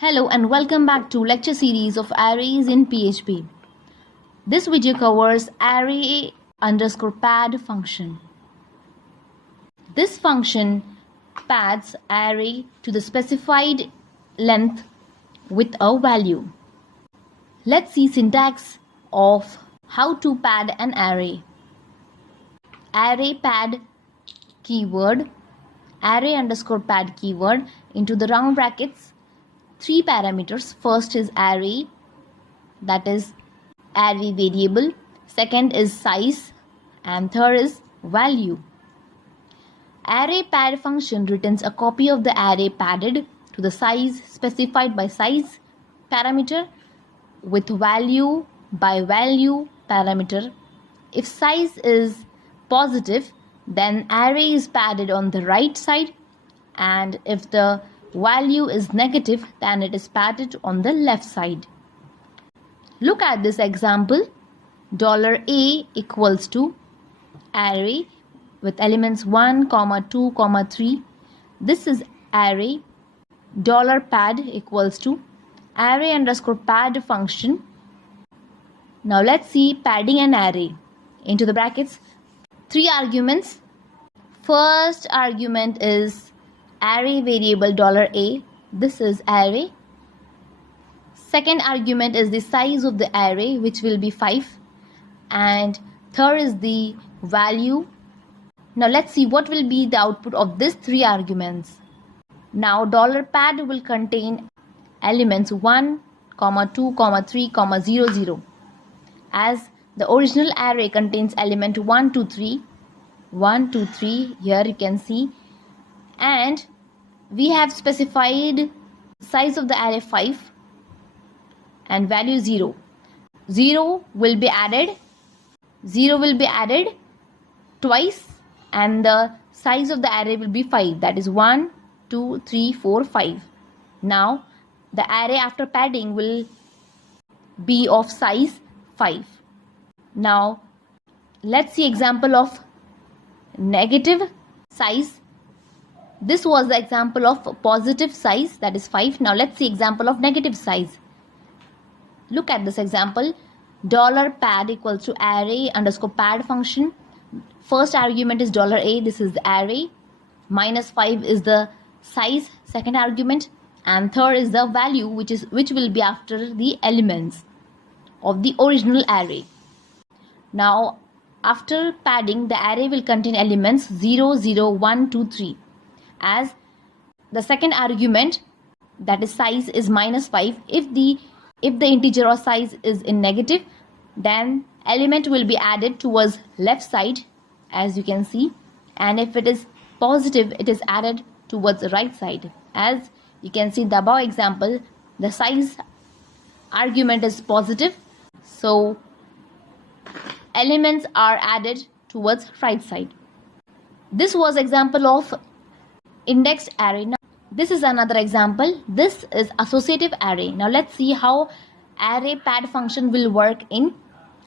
Hello and welcome back to lecture series of arrays in PHP. This video covers array underscore pad function. This function pads array to the specified length with a value. Let's see syntax of how to pad an array. Array pad keyword, array underscore pad keyword into the round brackets. Three parameters. First is array, that is array variable. Second is size, and third is value. Array pad function returns a copy of the array padded to the size specified by size parameter with value by value parameter. If size is positive, then array is padded on the right side, and if the value is negative, then it is padded on the left side. Look at this example. $A equals to array with elements 1, 2, 3. This is array. $pad equals to array underscore pad function. Now let's see padding an array. Into the brackets, three arguments. First argument is array variable $A. This is array. Second argument is the size of the array, which will be 5, and third is the value. Now let's see what will be the output of these three arguments. Now $pad will contain elements 1, 2, 3, 0, 0, as the original array contains element 1, 2, 3. 1, 2, 3, here you can see, and we have specified size of the array 5 and value 0. 0 will be added twice, and the size of the array will be 5, that is 1, 2, 3, 4, 5. Now the array after padding will be of size 5. Now let's see example of negative size. This was the example of positive size, that is 5. Now let's see example of negative size. Look at this example. $pad equals to array underscore pad function. First argument is $A. This is the array. Minus 5 is the size, second argument, and third is the value, which will be after the elements of the original array. Now after padding, the array will contain elements 0, 0, 1, 2, 3. As the second argument, that is size, is minus 5. If the integer or size is in negative, then element will be added towards left side, as you can see, and if it is positive, it is added towards the right side. As you can see in the above example, the size argument is positive, so elements are added towards right side. This was example of indexed array. Now this is another example. This is associative array. Now let's see how array pad function will work in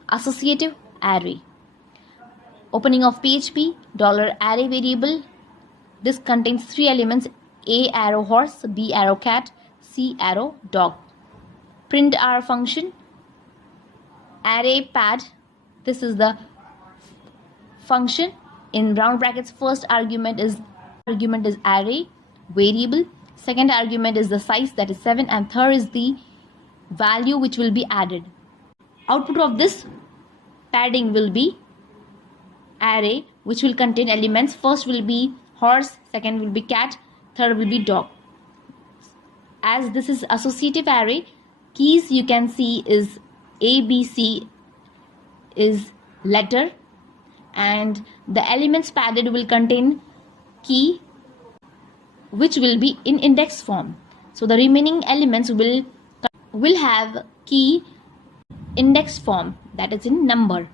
associative array. Opening of PHP, $array variable. This contains three elements: A arrow horse, B arrow cat, C arrow dog. Print R function. Array pad. This is the function in round brackets. First argument is array variable. Second argument is the size, that is 7, and third is the value, which will be added. Output of this padding will be array, which will contain elements. First will be horse, second will be cat, third will be dog. As this is associative array, keys you can see is A, B, C is letter, and the elements padded will contain key, which will be in index form. So the remaining elements will have key index form, that is in number,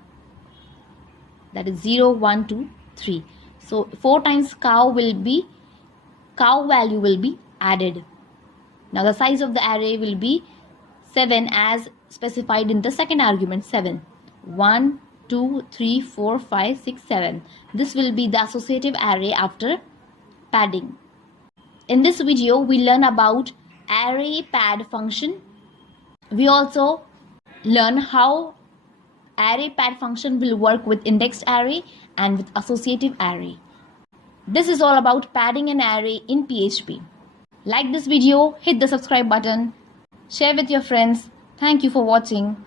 that is 0, 1, 2, 3. So 4 times cow value will be added. Now the size of the array will be 7, as specified in the second argument, 7. 1, 2, 3, 4, 5, 6, 7. This will be the associative array after padding. In this video, we learn about array pad function. We also learn how array pad function will work with indexed array and with associative array. This is all about padding an array in PHP. Like this video, hit the subscribe button, share with your friends. Thank you for watching.